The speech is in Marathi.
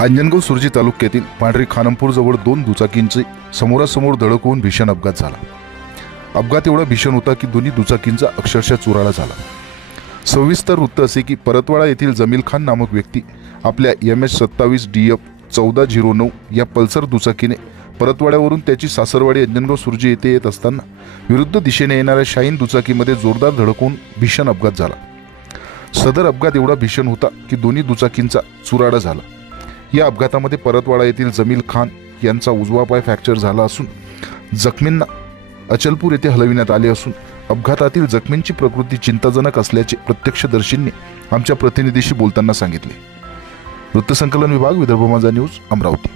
अंजनगाव सुरजी तालुक्यातील पांढरी खानमपूर जवळ दोन दुचाकींचे समोरासमोर धडक होऊन भीषण अपघात झाला। अपघात एवढा भीषण होता की दोन्ही दुचाकींचा अक्षरशः चुराडा झाला। सविस्तर वृत्त असे की परतवाडा येथील जमील खान नामक व्यक्ती आपल्या MS27 DF 1409 या पल्सर दुचाकीने परतवाड्यावरून त्याची सासरवाडी अंजनगाव सुरजी येथे येत असताना विरुद्ध दिशेने येणाऱ्या शाहीन दुचाकीमध्ये जोरदार धडक होऊन भीषण अपघात झाला। सदर अपघात एवढा भीषण होता की दोन्ही दुचाकींचा चुराडा झाला। या अपघातामध्ये परतवाडा येथील जमील खान यांचा उजवा पाय फ्रॅक्चर झाला असून जखमींना अचलपूर येथे हलविण्यात आले असून अपघातातील जखमींची प्रकृती चिंताजनक असल्याचे प्रत्यक्षदर्शींनी आमच्या प्रतिनिधीशी बोलताना सांगितले। वृत्तसंकलन विभाग, विदर्भ माझा न्यूज, अमरावती।